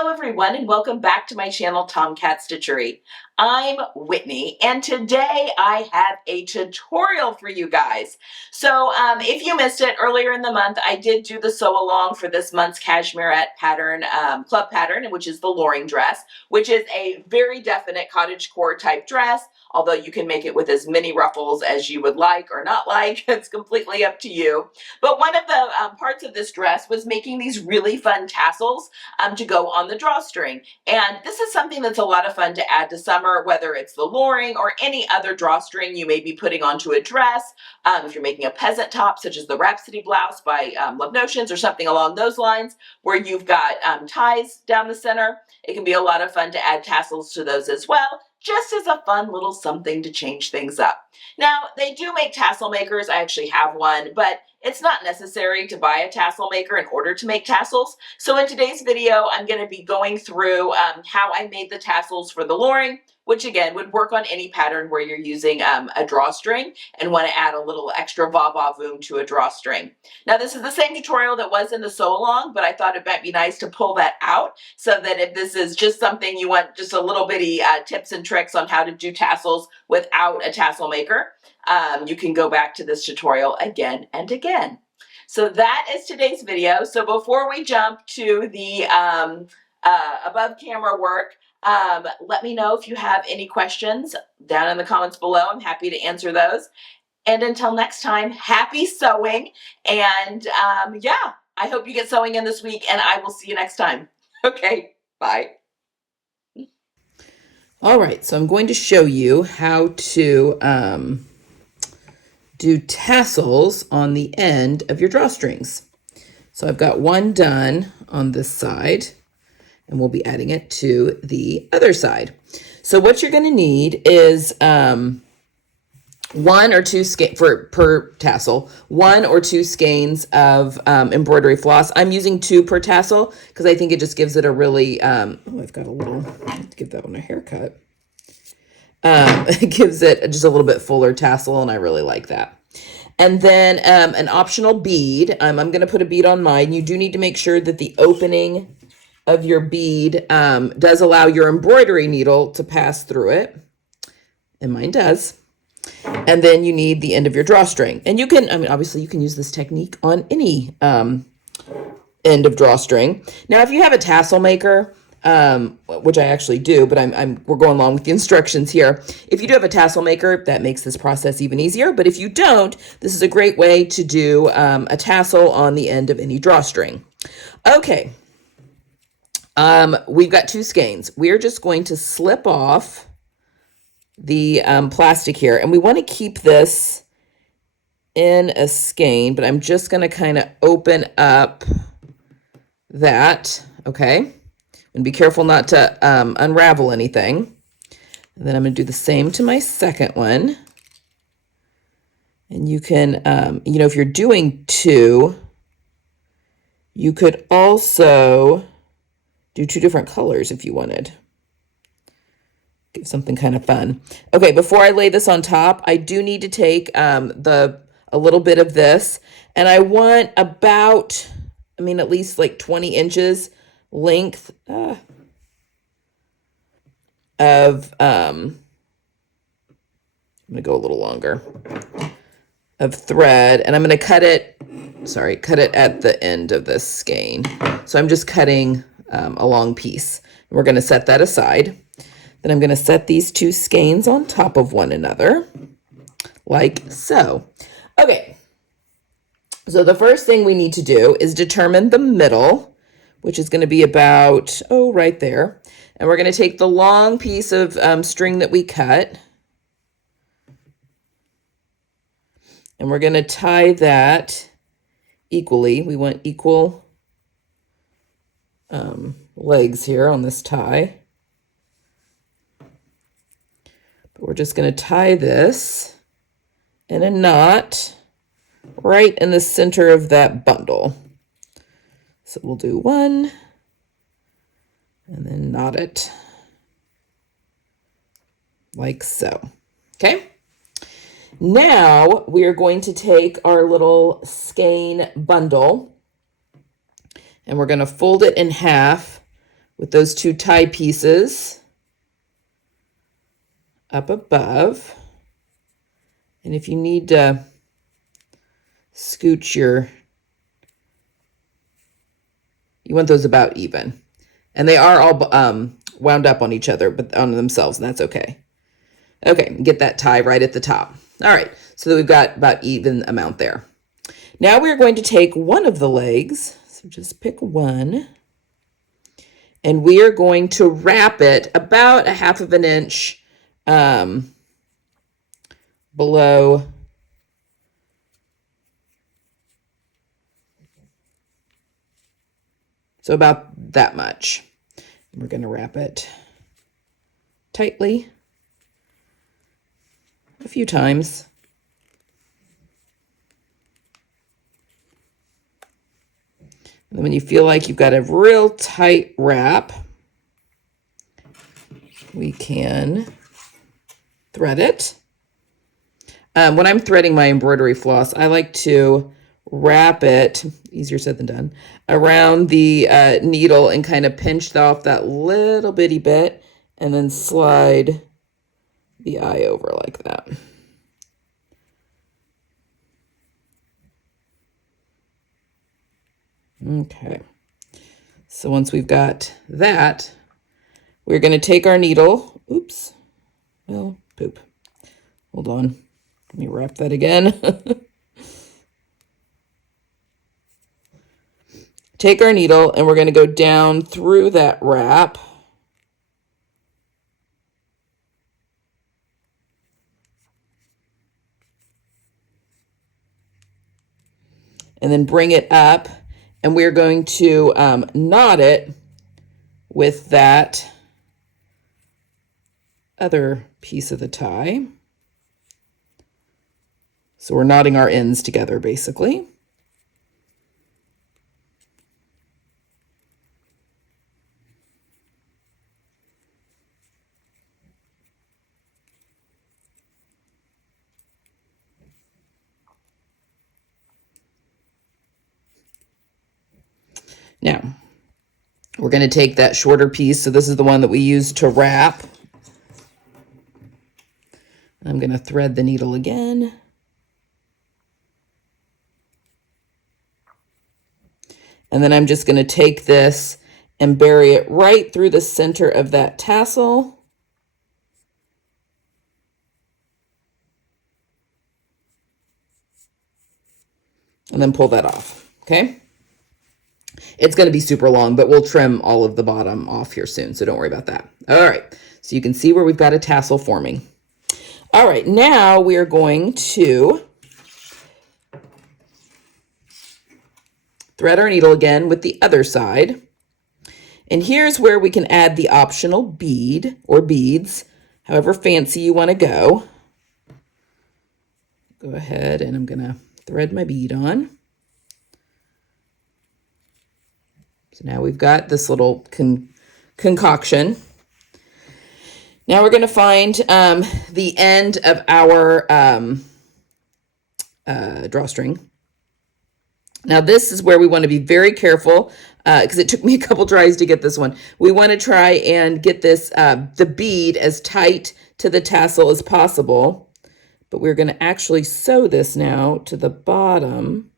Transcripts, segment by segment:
Hello everyone and welcome back to my channel Tomcat Stitchery. I'm Whitney and today I have a tutorial for you guys. So if you missed it earlier in the month, I did do the sew along for this month's cashmerette pattern, club pattern, which is the Loring dress, which is a very definite cottagecore type dress. Although you can make it with as many ruffles as you would like or not like, it's completely up to you. But one of the parts of this dress was making these really fun tassels to go on the drawstring. And this is something that's a lot of fun to add to summer, whether it's the Loring or any other drawstring you may be putting onto a dress. If you're making a peasant top, such as the Rhapsody blouse by Love Notions or something along those lines, where you've got ties down the center, it can be a lot of fun to add tassels to those as well, just as a fun little something to change things up. Now, they do make tassel makers. I actually have one, but it's not necessary to buy a tassel maker in order to make tassels. So in today's video, I'm going to be going through how I made the tassels for the Loring, which again would work on any pattern where you're using a drawstring and want to add a little extra va-va-voom to a drawstring. Now this is the same tutorial that was in the sew along, but I thought it might be nice to pull that out so that if this is just something you want just a little bitty tips and tricks on how to do tassels without a tassel maker, you can go back to this tutorial again and again. So that is today's video. So before we jump to the above camera work, let me know if you have any questions down in the comments below. I'm happy to answer those. And until next time, happy sewing. And yeah, I hope you get sewing in this week and I will see you next time. Okay, bye. All right, so I'm going to show you how to do tassels on the end of your drawstrings. So I've got one done on this side, and we'll be adding it to the other side. So what you're going to need is one or two skeins per tassel, one or two skeins of embroidery floss. I'm using 2 per tassel because I think it just gives it a really, oh, I've got a little, I have to give that one a haircut. It gives it just a little bit fuller tassel, and I really like that. And then an optional bead. I'm going to put a bead on mine. You do need to make sure that the opening of your bead does allow your embroidery needle to pass through it, and mine does. And then you need the end of your drawstring. And you can, I mean, obviously you can use this technique on any end of drawstring. Now, if you have a tassel maker, which I actually do, but we're going along with the instructions here. If you do have a tassel maker, that makes this process even easier. But if you don't, this is a great way to do a tassel on the end of any drawstring. Okay. We've got 2 skeins. We're just going to slip off the plastic here, and we want to keep this in a skein, but I'm just going to kind of open up that, okay? And be careful not to unravel anything. And then I'm going to do the same to my second one. And you can, you know, if you're doing 2, you could also do 2 different colors if you wanted. Give something kind of fun. Okay, before I lay this on top, I do need to take a little bit of this, and I want about, I mean, at least like 20 inches length of I'm gonna go a little longer of thread, and I'm gonna cut it at the end of this skein. So I'm just cutting a long piece. We're gonna set that aside. Then I'm gonna set these 2 skeins on top of one another like so. Okay, so the first thing we need to do is determine the middle, which is going to be about, oh, right there. And we're going to take the long piece of string that we cut, and we're going to tie that equally. We want equal legs here on this tie. But we're just going to tie this in a knot right in the center of that bundle. So we'll do 1 and then knot it like so. Okay. Now we are going to take our little skein bundle and we're going to fold it in half with those two tie pieces up above. And if you need to scooch you want those about even. And they are all wound up on each other, but on themselves, and that's okay. Okay, get that tie right at the top. All right, so we've got about even amount there. Now we're going to take one of the legs, so just pick one, and we are going to wrap it about 1/2 inch below so about that much. We're going to wrap it tightly a few times. And when you feel like you've got a real tight wrap, we can thread it. When I'm threading my embroidery floss, I like to wrap it, easier said than done, around the needle and kind of pinch off that little bitty bit and then slide the eye over like that. Okay, so once we've got that, we're going to take our needle, hold on, let me wrap that again. Take our needle and we're going to go down through that wrap. And then bring it up, and we're going to knot it with that other piece of the tie. So we're knotting our ends together, basically. Now, we're going to take that shorter piece. So this is the one that we use to wrap. I'm going to thread the needle again. And then I'm just going to take this and bury it right through the center of that tassel. And then pull that off, okay? It's going to be super long, but we'll trim all of the bottom off here soon, so don't worry about that. All right, so you can see where we've got a tassel forming. All right, now we are going to thread our needle again with the other side. And here's where we can add the optional bead or beads, however fancy you want to go. Go ahead and I'm going to thread my bead on. So now we've got this little concoction. Now we're going to find the end of our drawstring. Now this is where we want to be very careful because it took me a couple tries to get this one. We want to try and get this the bead as tight to the tassel as possible, but we're going to actually sew this now to the bottom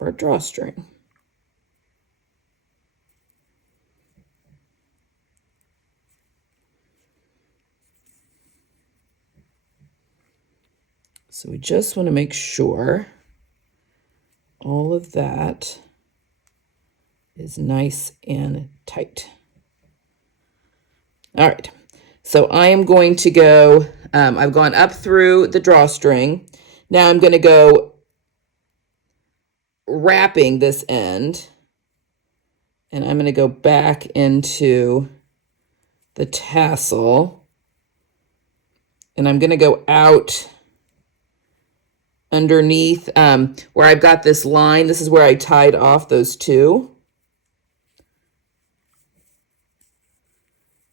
of our drawstring. So we just want to make sure all of that is nice and tight. All right, so I am going to go, I've gone up through the drawstring. Now I'm going to go wrapping this end, and I'm going to go back into the tassel, and I'm going to go out underneath where I've got this line. This is where I tied off those two.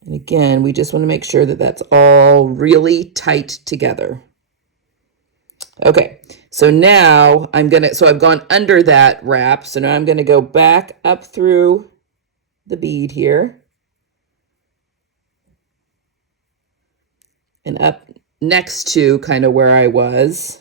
And again, we just want to make sure that that's all really tight together. Okay, so now I've gone under that wrap. So now I'm going to go back up through the bead here. and up next to kind of where I was.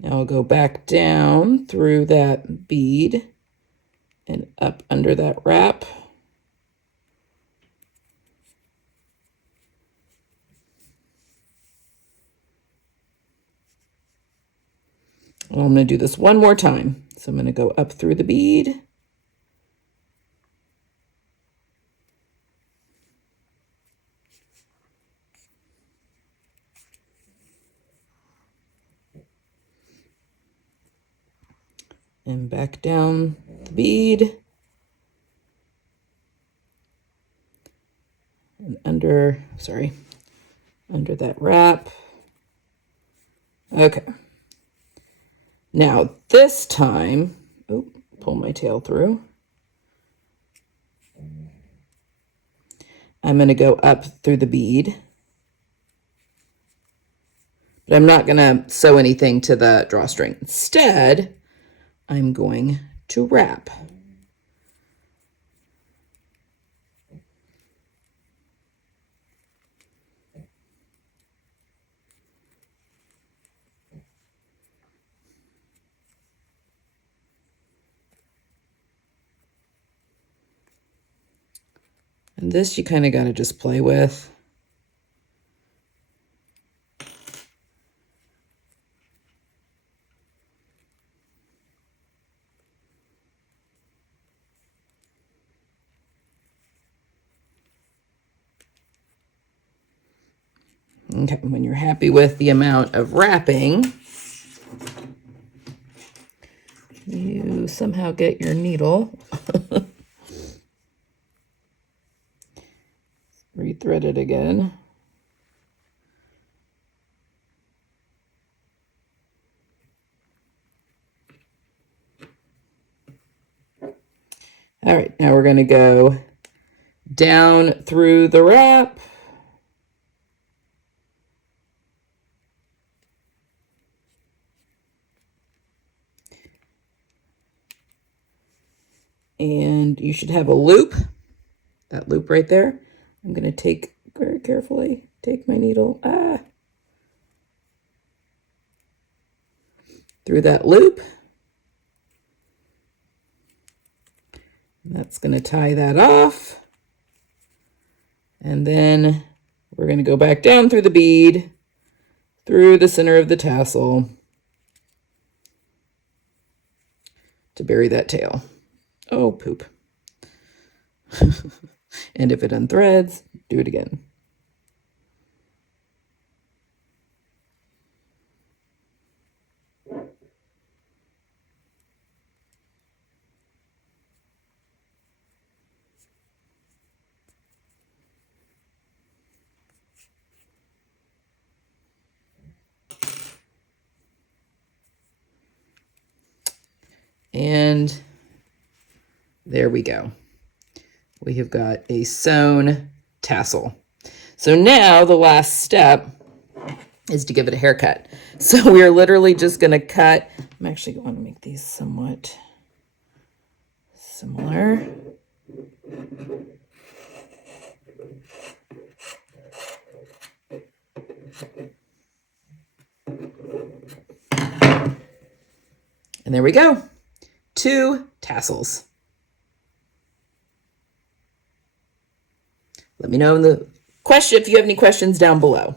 Now I'll go back down through that bead and up under that wrap. And I'm going to do this one more time. So I'm going to go up through the bead. And back down the bead. And under that wrap. Okay. Now this time, pull my tail through. I'm going to go up through the bead. But I'm not going to sew anything to the drawstring. Instead, I'm going to wrap. And this you kind of got to just play with. Okay, when you're happy with the amount of wrapping, you somehow get your needle. Rethread it again. All right, now we're going to go down through the wrap. And you should have a loop, that loop right there. I'm going to take very carefully, take my needle through that loop. And that's going to tie that off. And then we're going to go back down through the bead, through the center of the tassel to bury that tail. Oh, poop. And if it unthreads, do it again. And there we go. We have got a sewn tassel. So now the last step is to give it a haircut. So we are literally just going to cut. I'm actually going to make these somewhat similar. And there we go. 2 tassels. Let me know in the question if you have any questions down below.